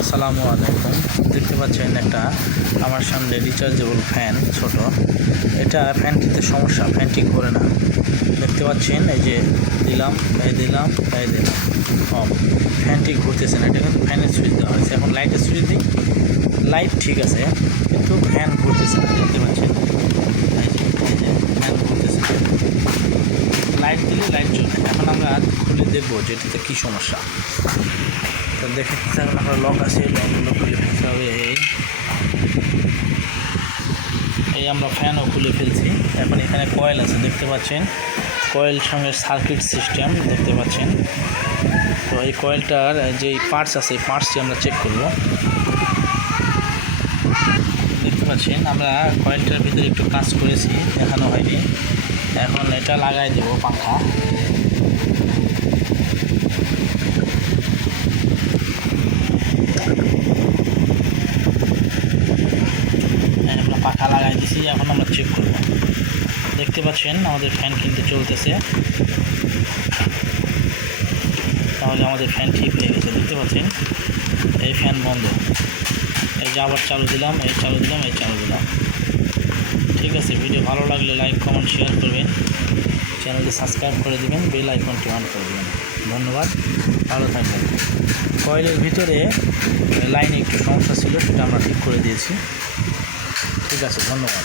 আসসালামু আলাইকুম। দেখতে পাচ্ছেন একটা আমার সামনে রিচার্জেবল ফ্যান ছোট। এটা ফ্যানটিতে সমস্যা, ফ্যানটি ঘোরে না। দেখতে পাচ্ছেন এই যে দিলাম অফ, ফ্যানটি ঘুরতেছে না। এটা কিন্তু ফ্যানের সুইচ দেওয়া হয়েছে। এখন লাইটের সুইচ দিই, লাইট ঠিক আছে কিন্তু ফ্যান ঘুরতেছে না। দেখতে পাচ্ছেন এই যে ফ্যান ঘুরতেছে না। লাইট দিলে লাইট চলবে। এখন আমরা খুলে দেখবো যে এটাতে কী সমস্যা। তো দেখে থাকুন, আমরা লক আছে, লকগুলো খুলে ফেলতে হবে। এই আমরা ফ্যানও খুলে ফেলছি। এখন এখানে কয়েল আছে, দেখতে পাচ্ছেন। কয়েল সঙ্গে সার্কিট সিস্টেম দেখতে পাচ্ছেন। তো এই কয়েলটার যে পার্টস আছে, এই পার্টসটি আমরা চেক করব। দেখতে পাচ্ছেন আমরা কয়েলটার ভিতরে একটু কাজ করেছি, দেখানো হয়নি। এখন এটা লাগাই দেব পাখা। আমরা পাখা লাগাই দিছি। এখন আমরা চেক করব। দেখতে পাচ্ছেন আমাদের ফ্যান কিন্তু চলতেছে। তাহলে আমাদের ফ্যান ঠিক হয়ে গেছে। দেখতে পাচ্ছেন এই ফ্যান বন্ধ। এই যে আবার চালু দিলাম, এই চালু দিলাম, এই চালু দিলাম। ঠিক আছে। ভিডিও ভালো লাগলে লাইক, কমেন্ট, শেয়ার করবেন। চ্যানেলটি সাবস্ক্রাইব করে দেবেন, বেল আইকনটি অন করে দেবেন। ধন্যবাদ, ভালো থাকবেন। কয়েলের ভিতরে লাইনে একটু সমস্যা ছিল, সেটা আমরা ঠিক করে দিয়েছি। ঠিক আছে, ধন্যবাদ।